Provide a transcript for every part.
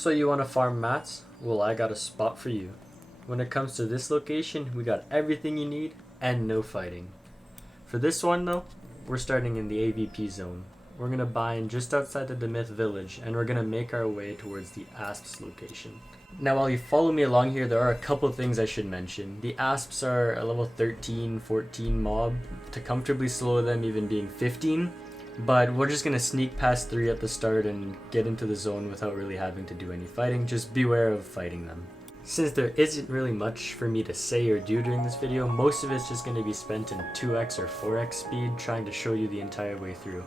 So you want to farm mats? Well, I got a spot for you. When it comes to this location, we got everything you need and no fighting. For this one though, we're starting in the AVP zone. We're going to bind just outside the Demyth village and we're going to make our way towards the Asps location. Now while you follow me along here, there are a couple things I should mention. The Asps are a level 13, 14 mob, to comfortably slow them even being 15. But we're just going to sneak past 3 at the start and get into the zone without really having to do any fighting. Just beware of fighting them. Since there isn't really much for me to say or do during this video, most of it's just going to be spent in 2x or 4x speed trying to show you the entire way through.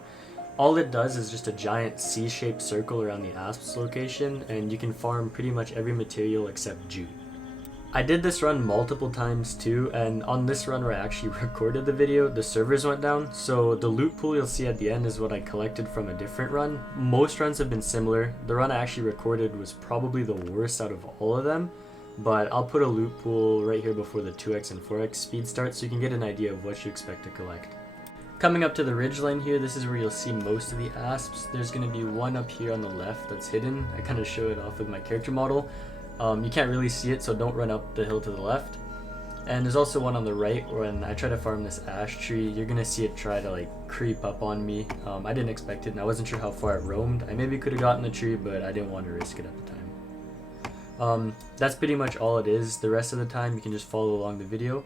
All it does is just a giant C-shaped circle around the Asps location, and you can farm pretty much every material except jute. I did this run multiple times too, and on this run where I actually recorded the video, the servers went down, so the loot pool you'll see at the end is what I collected from a different run. Most runs have been similar. The run I actually recorded was probably the worst out of all of them, but I'll put a loot pool right here before the 2x and 4x speed starts so you can get an idea of what you expect to collect. Coming up to the ridgeline here, this is where you'll see most of the Asps. There's going to be one up here on the left that's hidden. I kind of show it off with my character model. You can't really see it, so don't run up the hill to the left. And there's also one on the right. When I try to farm this ash tree, you're going to see it try to like creep up on me. I didn't expect it and I wasn't sure how far it roamed. I maybe could have gotten the tree, but I didn't want to risk it at the time. That's pretty much all it is. The rest of the time you can just follow along the video.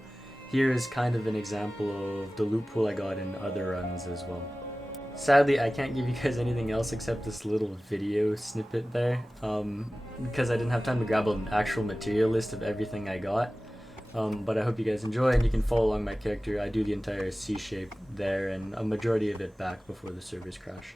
Here is kind of an example of the loot pool I got in other runs as well. Sadly, I can't give you guys anything else except this little video snippet there, because I didn't have time to grab an actual material list of everything I got. But I hope you guys enjoy, and you can follow along my character. I do the entire C shape there and a majority of it back before the servers crash.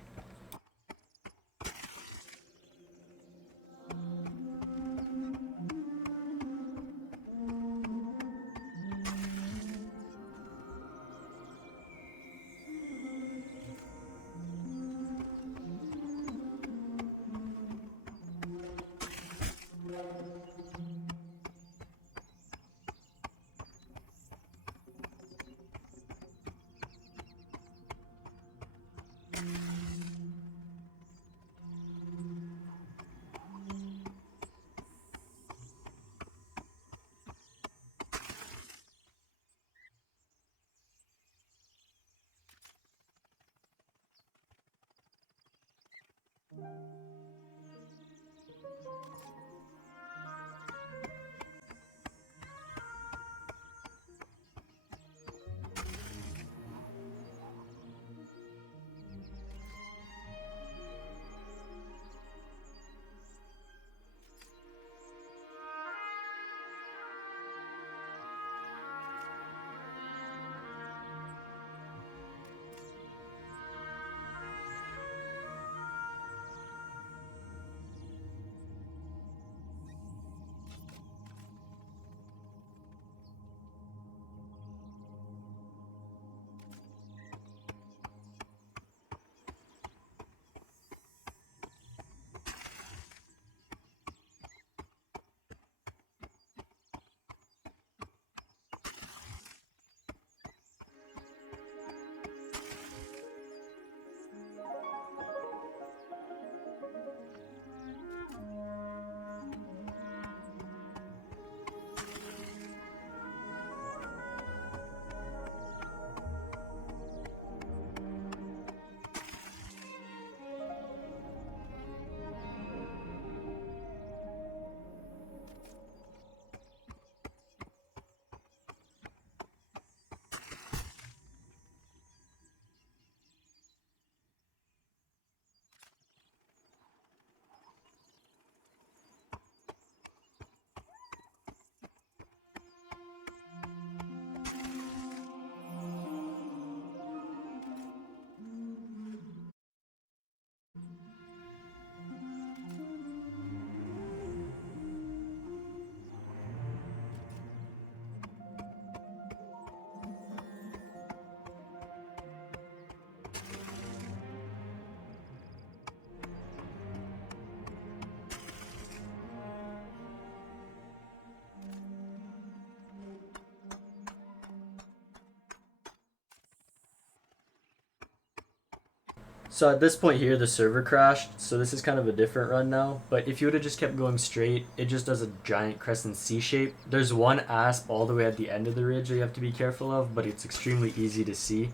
So at this point here, the server crashed, so this is kind of a different run now. But if you would have just kept going straight, it just does a giant crescent C shape. There's one asp all the way at the end of the ridge that you have to be careful of, but it's extremely easy to see.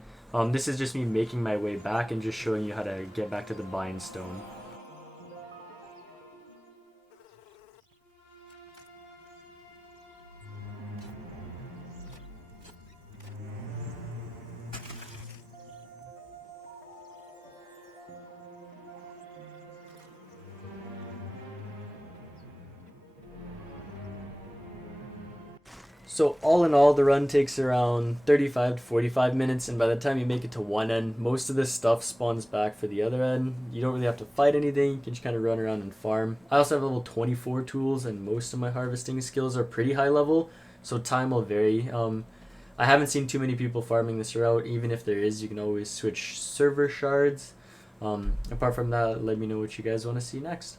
This is just me making my way back and just showing you how to get back to the bind stone. So all in all, the run takes around 35 to 45 minutes, and by the time you make it to one end, most of this stuff spawns back for the other end. You don't really have to fight anything, you can just kind of run around and farm. I also have level 24 tools, and most of my harvesting skills are pretty high level, so time will vary. I haven't seen too many people farming this route. Even if there is, you can always switch server shards. Apart from that, let me know what you guys want to see next.